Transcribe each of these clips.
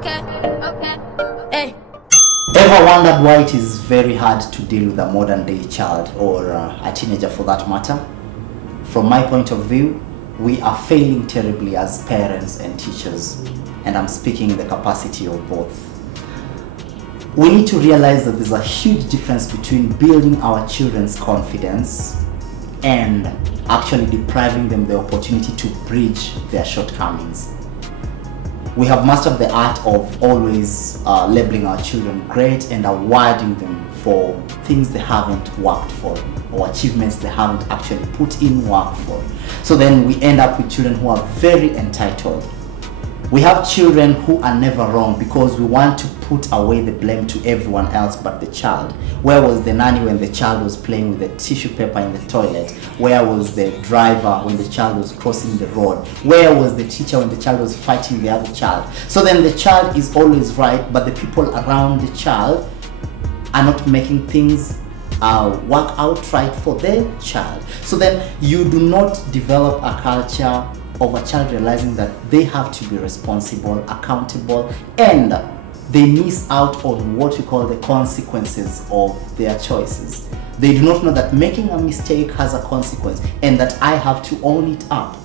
Okay, okay. Hey. Ever wondered why it is very hard to deal with a modern day child or a teenager for that matter? From my point of view, we are failing terribly as parents and teachers, and I'm speaking in the capacity of both. We need to realize that there's a huge difference between building our children's confidence and actually depriving them the opportunity to bridge their shortcomings. We have mastered the art of always labeling our children great and awarding them for things they haven't worked for or achievements they haven't actually put in work for. So then we end up with children who are very entitled. We have children who are never wrong because we want to put away the blame to everyone else but the child. Where was the nanny when the child was playing with the tissue paper in the toilet? Where was the driver when the child was crossing the road? Where was the teacher when the child was fighting the other child? So then the child is always right, but the people around the child are not making things work out right for their child. So then you do not develop a culture of a child realizing that they have to be responsible, accountable, and they miss out on what we call the consequences of their choices. They do not know that making a mistake has a consequence and that I have to own it up.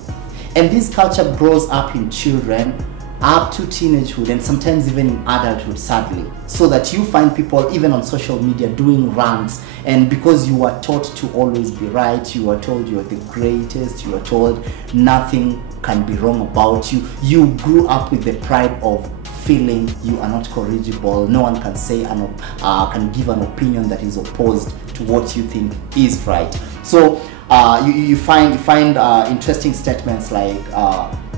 And this culture grows up in children up to teenagehood and sometimes even in adulthood, sadly, so that you find people even on social media doing rants, and because you are taught to always be right, you are told you are the greatest, you are told nothing can be wrong about you, you grew up with the pride of feeling you are not corrigible, no one can say can give an opinion that is opposed to what you think is right. So you find interesting statements like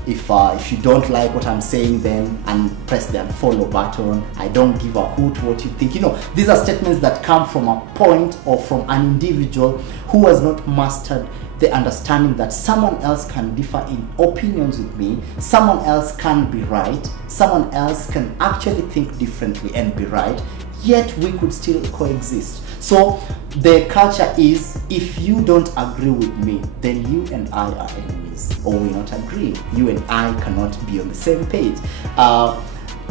if you don't like what I'm saying, then press the unfollow button. I don't give a hoot what you think. You know, these are statements that come from a point or from an individual who has not mastered the understanding that someone else can differ in opinions with me, someone else can be right, someone else can actually think differently and be right, yet we could still coexist. So the culture is, if you don't agree with me, then you and I are enemies, or we not agree. You and I cannot be on the same page.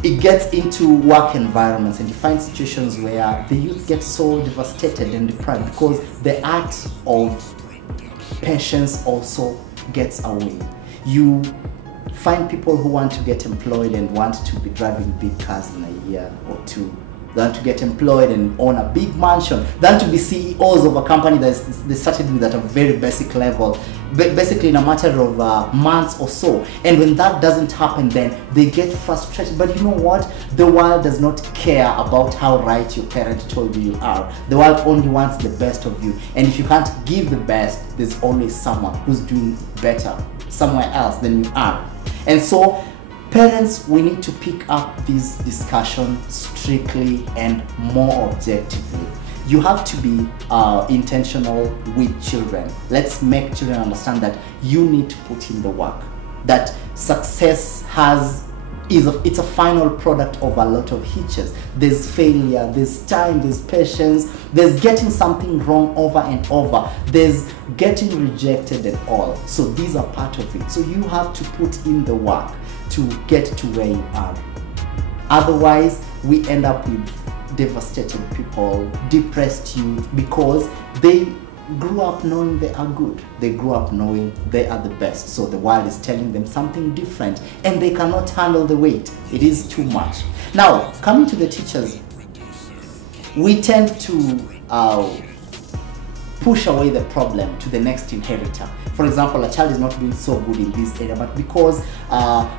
It gets into work environments, and you find situations where the youth get so devastated and deprived because the art of patience also gets away. You find people who want to get employed and want to be driving big cars in a year or two, than to get employed and own a big mansion, than to be CEOs of a company that they started with at a very basic level, basically in a matter of months or so. And when that doesn't happen, then they get frustrated. But you know what? The world does not care about how right your parent told you you are. The world only wants the best of you. And if you can't give the best, there's always someone who's doing better somewhere else than you are. And so parents, we need to pick up this discussion strictly and more objectively. You have to be intentional with children. Let's make children understand that you need to put in the work. That success it's a final product of a lot of hitches. There's failure, there's time, there's patience, there's getting something wrong over and over, there's getting rejected and all. So these are part of it. So you have to put in the work to get to where you are. Otherwise, we end up with devastated people, depressed youth, because they grew up knowing they are good. They grew up knowing they are the best. So the world is telling them something different and they cannot handle the weight. It is too much. Now, coming to the teachers, we tend to push away the problem to the next inheritor. For example, a child is not doing so good in this area, but because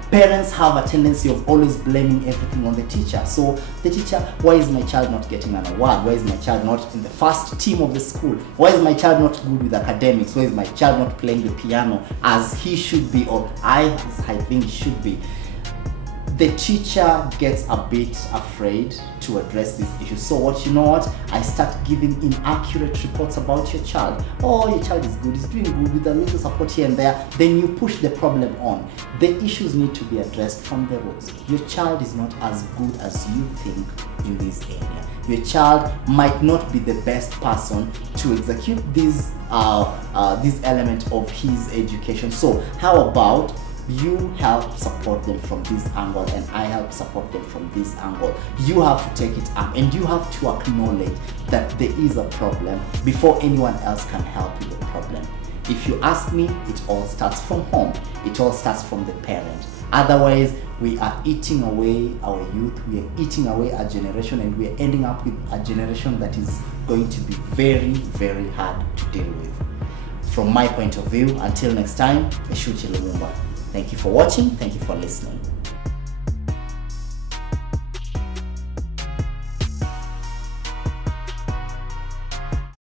parents have a tendency of always blaming everything on the teacher. So the teacher, why is my child not getting an award? Why is my child not in the first team of the school? Why is my child not good with academics? Why is my child not playing the piano as he should be, or I think he should be? The teacher gets a bit afraid to address this issue. So you know what? I start giving inaccurate reports about your child. Oh, your child is good, he's doing good with a little support here and there. Then you push the problem on. The issues need to be addressed from the roots. Your child is not as good as you think in this area. Your child might not be the best person to execute this element of his education. So how about You help support them from this angle, and I help support them from this angle. You have to take it up, and you have to acknowledge that there is a problem before anyone else can help with the problem. If you ask me, it all starts from home. It all starts from the parent. Otherwise, we are eating away our youth, we are eating away our generation, and we are ending up with a generation that is going to be very, very hard to deal with. From my point of view, until next time, Eshuchi Lumumba. Thank you for watching, thank you for listening.